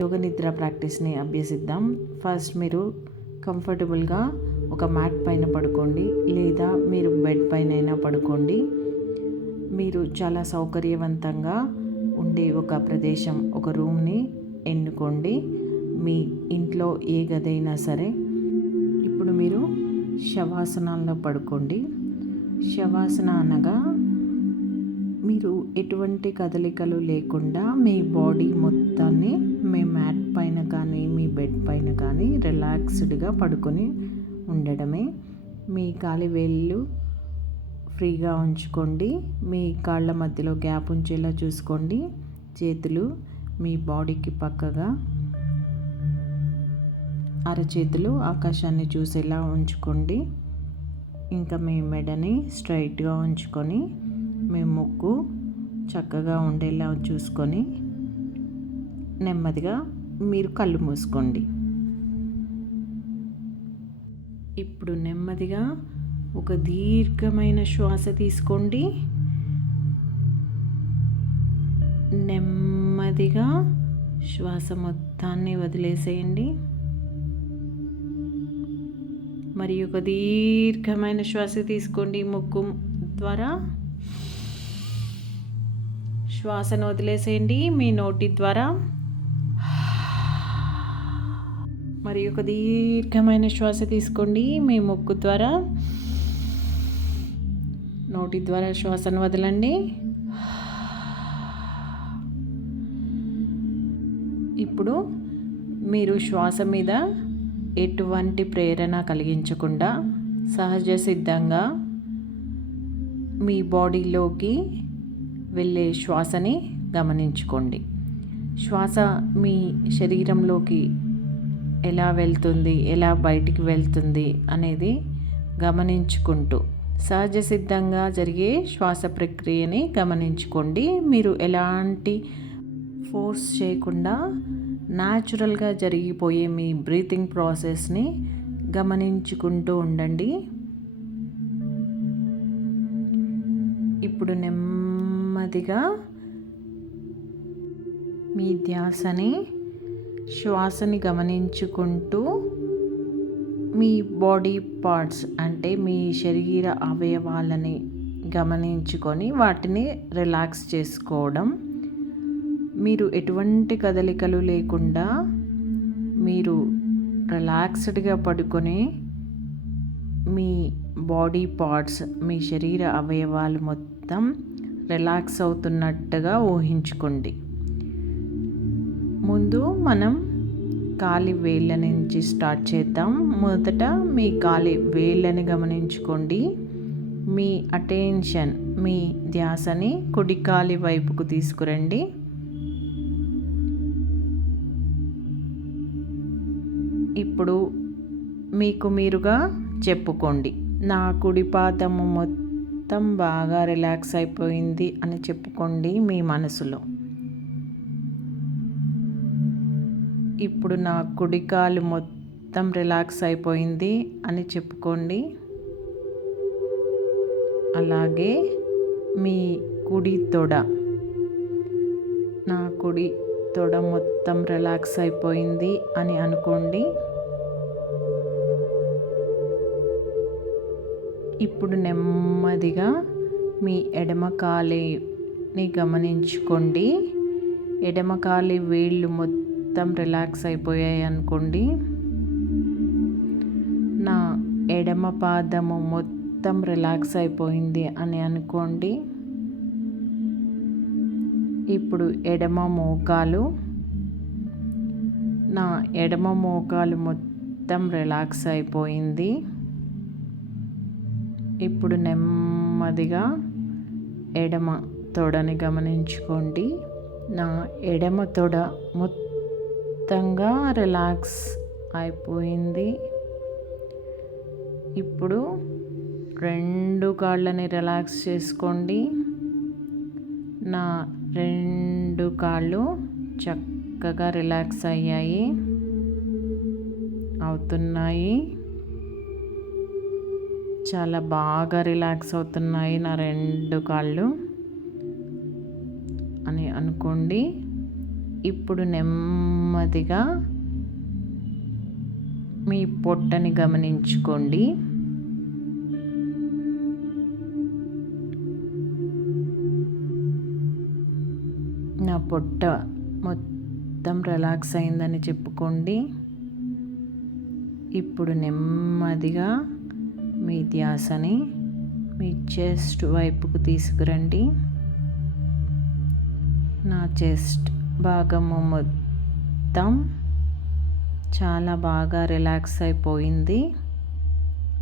యోగ నిద్ర ప్రాక్టీస్ని అభ్యసిద్దాం. ఫస్ట్ మీరు కంఫర్టబుల్గా ఒక మ్యాట్ పైన పడుకోండి, లేదా మీరు బెడ్ పైన అయినా పడుకోండి. మీరు చాలా సౌకర్యవంతంగా ఉండే ఒక ప్రదేశం, ఒక రూమ్ని ఎన్నుకోండి. మీ ఇంట్లో ఏ గదైనా సరే. ఇప్పుడు మీరు శవాసనాల్లో పడుకోండి. శవాసన అనగా మీరు ఎటువంటి కదలికలు లేకుండా మీ బాడీ మొత్తాన్ని మీ మ్యాట్ పైన కానీ మీ బెడ్ పైన కానీ రిలాక్స్డ్గా పడుకొని ఉండడమే. మీ కాలి వేళ్ళు ఫ్రీగా ఉంచుకోండి. మీ కాళ్ళ మధ్యలో గ్యాప్ ఉంచేలా చూసుకోండి. చేతులు మీ బాడీకి పక్కగా, అరచేతులు ఆకాశాన్ని చూసేలా ఉంచుకోండి. ఇంకా మీ మెడని స్ట్రైట్గా ఉంచుకొని మీ ముక్కు చక్కగా ఉండేలా చూసుకొని నెమ్మదిగా మీరు కళ్ళు మూసుకోండి. ఇప్పుడు నెమ్మదిగా ఒక దీర్ఘమైన శ్వాస తీసుకోండి. నెమ్మదిగా శ్వాస మొత్తాన్ని వదిలేసేయండి. మరి ఒక దీర్ఘమైన శ్వాస తీసుకోండి. ముక్కు ద్వారా శ్వాసను వదిలేసేయండి. మీ నోటి ద్వారా మరి ఒక దీర్ఘమైన శ్వాస తీసుకోండి. మీ ముక్కు ద్వారా, నోటి ద్వారా శ్వాసను వదలండి. ఇప్పుడు మీరు శ్వాస మీద ఎటువంటి ప్రేరణ కలిగించకుండా సహజ సిద్ధంగా మీ బాడీలోకి వెళ్ళే శ్వాసని గమనించుకోండి. శ్వాస మీ శరీరంలోకి ఎలా వెళ్తుంది, ఎలా బయటికి వెళ్తుంది అనేది గమనించుకుంటూ సహజ సిద్ధంగా జరిగే శ్వాస ప్రక్రియని గమనించుకోండి. మీరు ఎలాంటి ఫోర్స్ చేయకుండా న్యాచురల్గా జరిగిపోయే మీ బ్రీతింగ్ ప్రాసెస్ని గమనించుకుంటూ ఉండండి. ఇప్పుడు నెమ్మదిగా మీ ధ్యాసని శ్వాసని గమనించుకుంటూ మీ బాడీ పార్ట్స్ అంటే మీ శరీర అవయవాలని గమనించుకొని వాటిని రిలాక్స్ చేసుకోవడం. మీరు ఎటువంటి కదలికలు లేకుండా మీరు రిలాక్స్డ్గా పడుకొని మీ బాడీ పార్ట్స్, మీ శరీర అవయవాలు మొత్తం రిలాక్స్ అవుతున్నట్టుగా ఊహించుకోండి. ముందు మనం కాలి వేళ్ళ నుంచి స్టార్ట్ చేద్దాం. మొదట మీ కాలి వేళ్ళని గమనించుకోండి. మీ అటెన్షన్, మీ ధ్యాసని కుడి కాలి వైపుకు తీసుకురండి. ఇప్పుడు మీకు మీరుగా చెప్పుకోండి, నా కుడి పాదము మొత్తం బాగా రిలాక్స్ అయిపోయింది అని చెప్పుకోండి మీ మనసులో. ఇప్పుడు నా కుడి కాలు మొత్తం రిలాక్స్ అయిపోయింది అని చెప్పుకోండి. అలాగే మీ కుడి తొడ, నా కుడి తొడ మొత్తం రిలాక్స్ అయిపోయింది అని అనుకోండి. ఇప్పుడు నెమ్మదిగా మీ ఎడమ కాలిని గమనించుకోండి. ఎడమ కాలి వేళ్ళు మొత్తం రిలాక్స్ అయిపోయాయి అనుకోండి. నా ఎడమ పాదము మొత్తం రిలాక్స్ అయిపోయింది అని అనుకోండి. ఇప్పుడు ఎడమ మోకాలు, నా ఎడమ మోకాలు మొత్తం రిలాక్స్ అయిపోయింది. ఇప్పుడు నెమ్మదిగా ఎడమ తొడని గమనించుకోండి. నా ఎడమ తొడ మొత్తంగా రిలాక్స్ అయిపోయింది. ఇప్పుడు రెండు కాళ్ళని రిలాక్స్ చేసుకోండి. నా రెండు కాళ్ళు చక్కగా రిలాక్స్ అవుతున్నాయి. చాలా బాగా రిలాక్స్ అవుతున్నాయి నా రెండు కాళ్ళు అని అనుకోండి. ఇప్పుడు నెమ్మదిగా మీ పొట్టని గమనించుకోండి. నా పొట్ట మొత్తం రిలాక్స్ అయిందని చెప్పుకోండి. ఇప్పుడు నెమ్మదిగా మీ ధ్యాసని మీ చెస్ట్ వైపుకు తీసుకురండి. నా చెస్ట్ భాగము మొత్తం చాలా బాగా రిలాక్స్ అయిపోయింది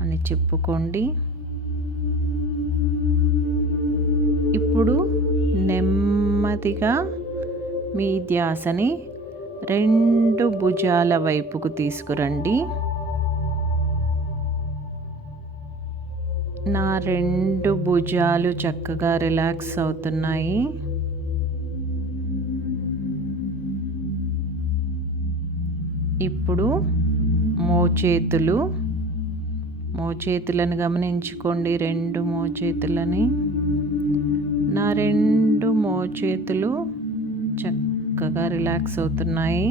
అని చెప్పుకోండి. ఇప్పుడు నెమ్మదిగా మీ ధ్యాసని 2 భుజాల వైపుకు తీసుకురండి. నా 2 భుజాలు చక్కగా రిలాక్స్ అవుతున్నాయి. ఇప్పుడు మోచేతులను గమనించుకోండి. 2 మోచేతులని. నా 2 మోచేతులు చక్కగా రిలాక్స్ అవుతున్నాయి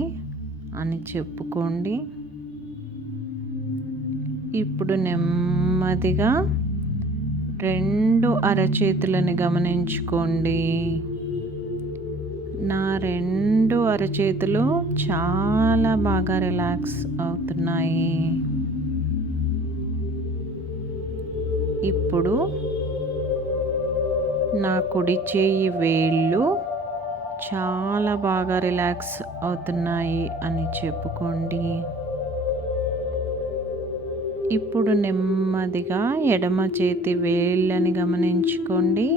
అని చెప్పుకోండి. ఇప్పుడు నెమ్మదిగా 2 అరచేతులని గమనించుకోండి. నా 2 అరచేతులు చాలా బాగా రిలాక్స్ అవుతున్నాయి. ఇప్పుడు నా కుడి చేయి వేళ్ళు చాలా బాగా రిలాక్స్ అవుతున్నాయి అని చెప్పుకోండి. ఇప్పుడు నెమ్మదిగా ఎడమ చేతి వేళ్ళని గమనించుకోండి.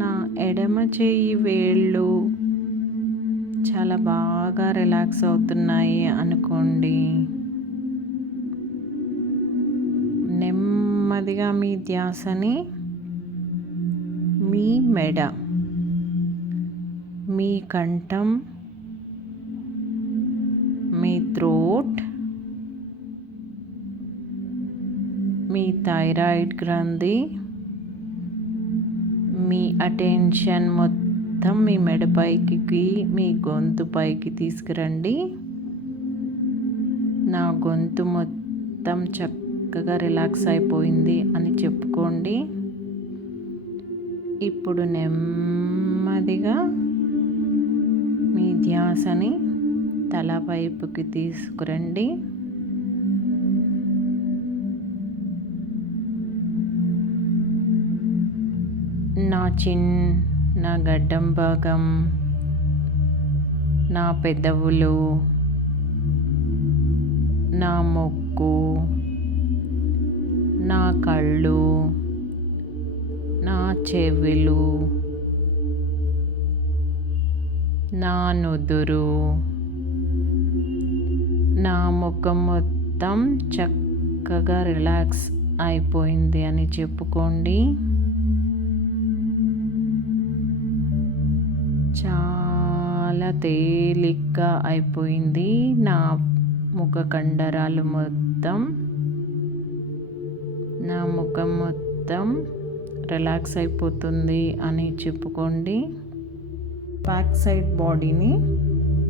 నా ఎడమ చేయి వేళ్ళు చాలా బాగా రిలాక్స్ అవుతున్నాయి అనుకోండి. నెమ్మదిగా మీ ధ్యాసని మీ మెడ, మీ కంఠం, మీ థ్రోట్, మీ థైరాయిడ్ గ్రంథి, మీ అటెన్షన్ మొత్తం మీ మెడపైకి, మీ గొంతు పైకి తీసుకురండి. నా గొంతు మొత్తం చక్కగా రిలాక్స్ అయిపోయింది అని చెప్పుకోండి. ఇప్పుడు నెమ్మదిగా మీ ధ్యాసని తల వైపుకి తీసుకురండి. నా చిన్న గడ్డం భాగం, నా పెదవులు, నా ముక్కు, నా కళ్ళు, నా చెవులు, నా నుదురు, నా ముఖం మొత్తం చక్కగా రిలాక్స్ అయిపోయింది అని చెప్పుకోండి. చాలా తేలిగ్గా అయిపోయింది. నా ముఖ కండరాలు మొత్తం, నా ముఖం మొత్తం రిలాక్స్ అయిపోతుంది అని చెప్పుకోండి. బ్యాక్ సైడ్ బాడీని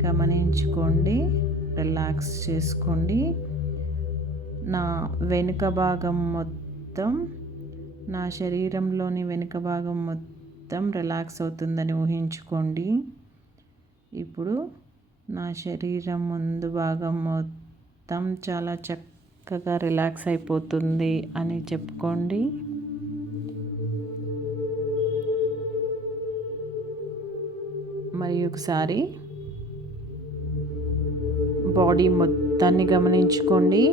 గమనించుకోండి, రిలాక్స్ చేసుకోండి. నా వెనుక భాగం మొత్తం, నా శరీరంలోని వెనుక భాగం మొత్తం రిలాక్స్ అవుతుందని ఊహించుకోండి. ఇప్పుడు నా శరీరం ముందు భాగం మొత్తం చాలా చక్కగా రిలాక్స్ అయిపోతుంది అని చెప్పుకోండి. మరి ఒకసారి బాడీ మొత్తాన్ని గమనించుకోండి.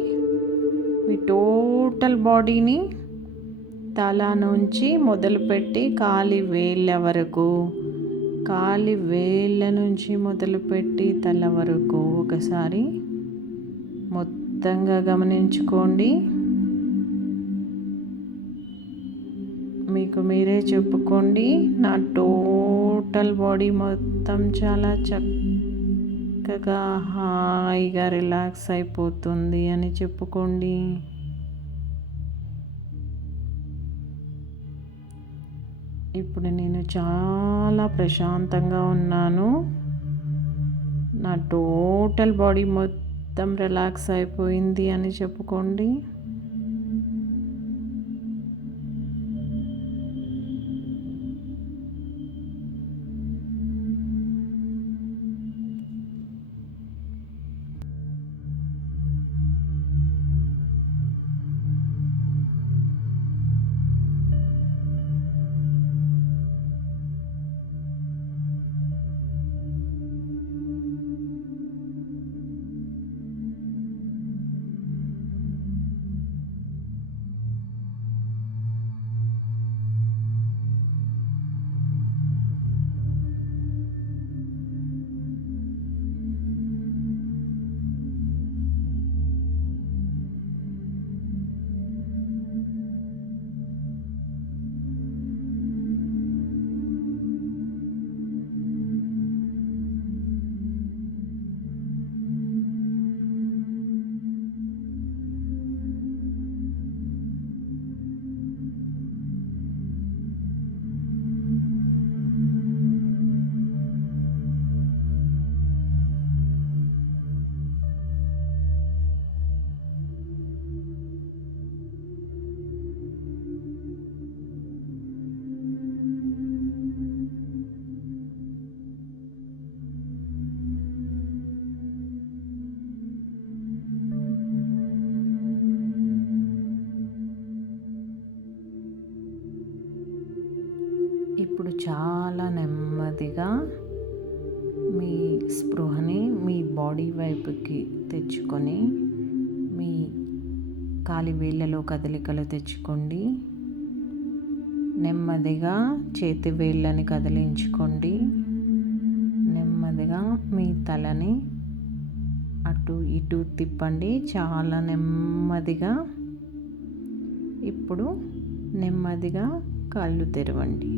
మీ టోటల్ బాడీని తల నుంచి మొదలుపెట్టి కాలి వేళ్ళ వరకు, కాలి వేళ్ళ నుంచి మొదలుపెట్టి తల వరకు ఒకసారి మొత్తంగా గమనించుకోండి. మీకు మీరే చెప్పుకోండి, నా టోటల్ బాడీ మొత్తం చాలా చక్కగా హాయిగా రిలాక్స్ అయిపోతుంది అని చెప్పుకోండి. ఇప్పుడు నేను చాలా ప్రశాంతంగా ఉన్నాను. నా టోటల్ బాడీ మొత్తం రిలాక్స్ అయిపోయింది అని చెప్పుకోండి. ఇప్పుడు చాలా నెమ్మదిగా మీ స్పృహని మీ బాడీ వైపుకి తెచ్చుకొని మీ కాలి వేళ్ళలో కదలికలు తెచ్చుకోండి. నెమ్మదిగా చేతి వేళ్ళని కదిలించుకోండి. నెమ్మదిగా మీ తలని అటు ఇటు తిప్పండి, చాలా నెమ్మదిగా. ఇప్పుడు నెమ్మదిగా కళ్ళు తెరవండి.